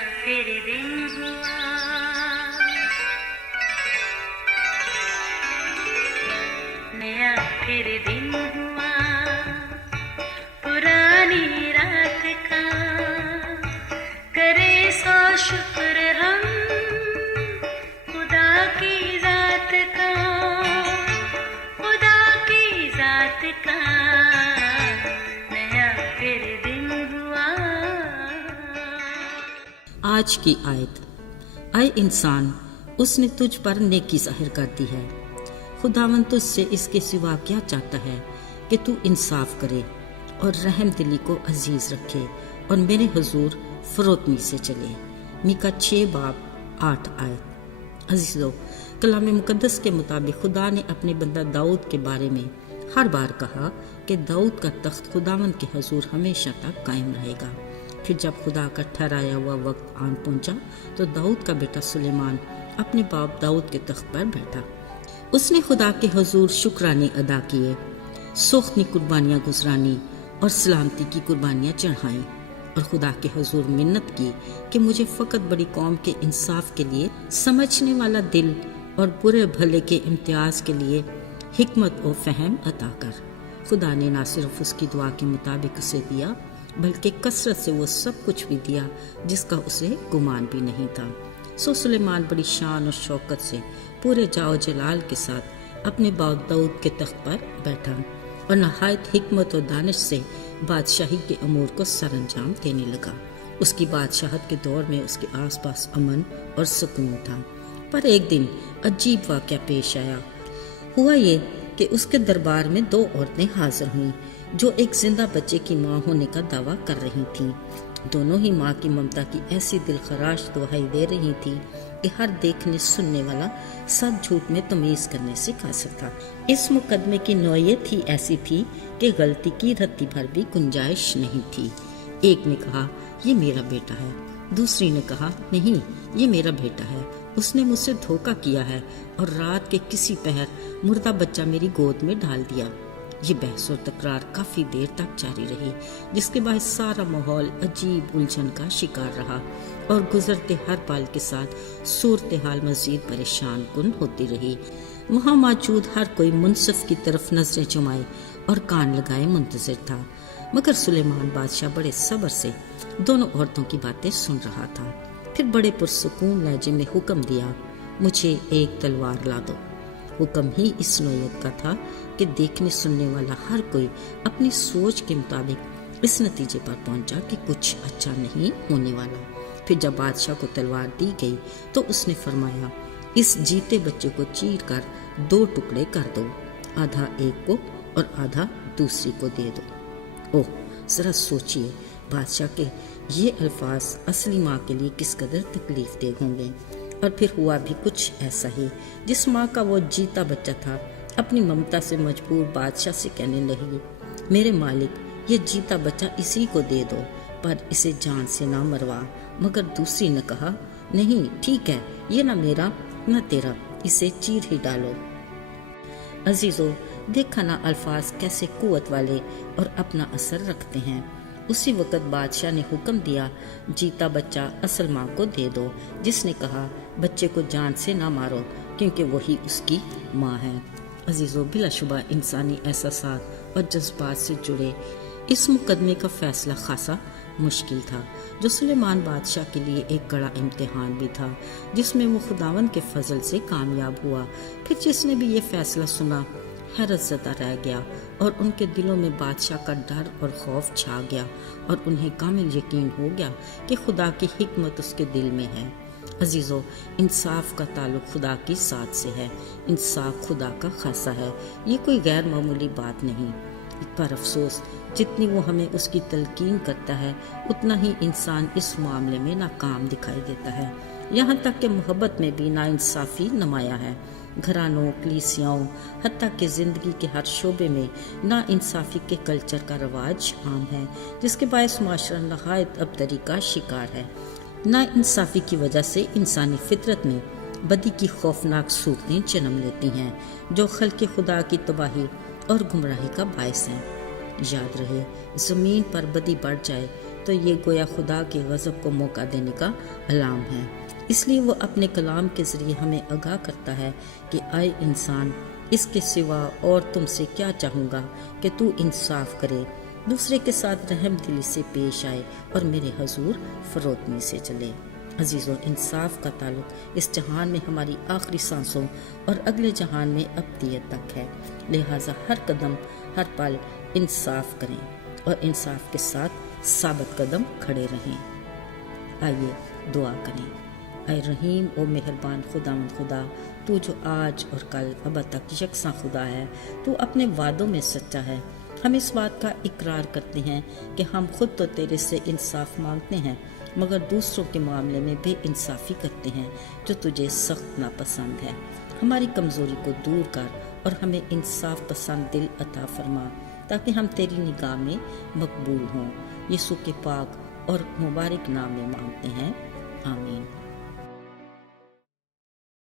फिर दिन हुआ, नया फिर दिन हुआ, पुरानी रात का करे सो शुक्र हम खुदा की जात का, खुदा की जात का, नया फिर दिन हुआ। आज की आयत। आए इंसान, उसने तुझ पर नेकी जाहिर कर दी है। खुदावंद तुझसे इसके सिवा क्या चाहता है कि तू इंसाफ करे और रहम दिली को अजीज रखे और मेरे हुजूर फरोतनी से चले। मीका 6:8 आयत। अजीजों, कलाम मुकद्दस के मुताबिक खुदा ने अपने बंदा दाऊद के बारे में हर बार कहा कि दाऊद का तख्त खुदावंद के हुजूर हमेशा तक कायम रहेगा। फिर जब खुदा का ठहराया हुआ वक्त आन पहुंचा तो दाऊद का बेटा सुलेमान अपने बाप दाऊद के तख्त पर बैठा। उसने खुदा के हुजूर शुक्राने अदा किए, सोख्ती कुर्बानियाँ गुजरानी और सलामती की कुर्बानियाँ चढ़ाईं और खुदा के हुजूर मिन्नत की कि मुझे फ़कत बड़ी कौम के इंसाफ के लिए, समझने वाला दिल और बुरे भले के इम्तियाज़ के लिए हिकमत और फहम अता कर। खुदा ने ना सिर्फ उसकी दुआ के मुताबिक उसे दिया बल्कि कसरत से वो सब कुछ भी दिया जिसका उसे गुमान भी नहीं था। सो सुलेमान बड़ी शान और शौकत से पूरे जाओ जलाल के साथ अपने बाप दाऊद के तख्त पर बैठा और नहायत हिकमत और दानिश से बादशाही के अमूर को सरअंजाम देने लगा। उसकी बादशाहत के दौर में उसके आसपास अमन और सुकून था। पर एक दिन अजीब वाक़या पेश आया। हुआ ये कि उसके दरबार में 2 औरतें हाजिर हुईं जो एक जिंदा बच्चे की माँ होने का दावा कर रही थीं। दोनों ही माँ की ममता की ऐसी दिलखराश दुहाई दे रही थी कि हर देखने सुनने वाला सच झूठ में तमीज करने से कासिर था। इस मुकदमे की नौयत ही ऐसी थी कि गलती की रत्ती भर भी गुंजाइश नहीं थी। एक ने कहा, ये मेरा बेटा है। दूसरी ने कहा, नहीं, ये मेरा बेटा है, उसने मुझसे धोखा किया है और रात के किसी पहर मुर्दा बच्चा मेरी गोद में डाल दिया। ये बहस और तकरार काफी देर तक जारी रही, जिसके बाद सारा माहौल अजीब उलझन का शिकार रहा और गुजरते हर पल के साथ सूरत हाल मजीद परेशान कुन होती रही। वहाँ मौजूद हर कोई मुनसिफ की तरफ नजरें जुमाए और कान लगाए मुंतजिर था, मगर सुलेमान बादशाह बड़े सब्र से दोनों औरतों की बातें सुन रहा था। फिर बड़े पुरसुकून लहजे में हुक्म दिया, मुझे एक तलवार ला दो। हुक्म ही इस नौयत का था कि देखने सुनने वाला हर कोई अपनी सोच के मुताबिक इस नतीजे पर पहुंचा कि कुछ अच्छा नहीं होने वाला। फिर जब बादशाह को तलवार दी गई तो उसने फरमाया, इस जीते बच्चे को चीर कर 2 टुकड़े कर दो, आधा एक को और आधा दूसरी को दे दो। ओह, जरा सोचिए, बादशाह के ये अल्फाज असली माँ के लिए किस कदर तकलीफ दे होंगे। और फिर हुआ भी कुछ ऐसा ही। जिस माँ का वो जीता बच्चा था अपनी ममता से मजबूर बादशाह से कहने लगी, मेरे मालिक, ये जीता बच्चा इसी को दे दो, पर इसे जान से ना मरवा। मगर दूसरी ने कहा, नहीं, ठीक है, ये ना मेरा न तेरा, इसे चीर ही डालो। अजीजों, देखा ना अल्फाज कैसे कुव्वत वाले और अपना असर रखते हैं। उसी वक्त बादशाह ने हुक्म दिया, जीता बच्चा असल माँ को दे दो, जिसने कहा, बच्चे को जान से ना मारो क्योंकि वही उसकी माँ है। अजीजों, बिलाशुबा इंसानी एहसासात और जज्बात से जुड़े इस मुकदमे का फैसला खासा मुश्किल था, जो सुलेमान बादशाह के लिए एक कड़ा इम्तिहान भी था, जिसमें वो खुदावंद के फजल से कामयाब हुआ। फिर जिसने भी ये फैसला सुना हैरत ज़दा रह गया और उनके दिलों में बादशाह का डर और खौफ छा गया और उन्हें कामिल यकीन हो गया कि खुदा की हिकमत उसके दिल में है। अजीज़ों, इंसाफ का ताल्लुक खुदा की साथ से है। इंसाफ खुदा का खासा है, ये कोई गैर मामूली बात नहीं। पर अफसोस, जितनी वो हमें उसकी तलकीन करता है उतना ही इंसान इस मामले में नाकाम दिखाई देता है। यहाँ तक कि मोहब्बत में भी नाइंसाफ़ी नुमाया है। घरानों, कलीसियाओं, हत्ता कि ज़िंदगी के हर शोबे में नाइंसाफ़ी के कल्चर का रवाज आम है, जिसके बायस माशरा नहायत अबतरी का शिकार है। नाइंसाफ़ी की वजह से इंसानी फितरत में बदी की खौफनाक सूरतें जन्म लेती हैं, जो खल्क़ खुदा की तबाही और गुमराही का बायस हैं। याद रहे, ज़मीन पर बदी बढ़ जाए تو یہ گویا خدا کے غضب کو موقع دینے کا علام ہے۔ اس لیے وہ اپنے کلام کے ذریعے ہمیں آگاہ کرتا ہے کہ اے انسان، اس کے سوا اور تم سے کیا چاہوں گا کہ تو انصاف کرے، دوسرے کے ساتھ رحم دلی سے پیش آئے اور میرے حضور فروتنی سے چلے۔ عزیزو، انصاف کا تعلق اس جہان میں ہماری آخری سانسوں اور اگلے جہان میں ابدیت تک ہے، لہٰذا ہر قدم ہر پل انصاف کریں اور انصاف کے ساتھ ثابت قدم کھڑے رہیں۔ آئیے دعا کریں۔ اے رحیم و مہربان خدا، تو جو آج اور کل ابد تک یکساں خدا ہے، تو اپنے وعدوں میں سچا ہے۔ ہم اس بات کا اقرار کرتے ہیں کہ ہم خود تو تیرے سے انصاف مانگتے ہیں، مگر دوسروں کے معاملے میں بے انصافی کرتے ہیں، جو تجھے سخت ناپسند ہے۔ ہماری کمزوری کو دور کر اور ہمیں انصاف پسند دل عطا فرما، تاکہ ہم تیری نگاہ میں مقبول ہوں۔ یسوع کے پاک اور مبارک نام میں مانگتے ہیں، آمین۔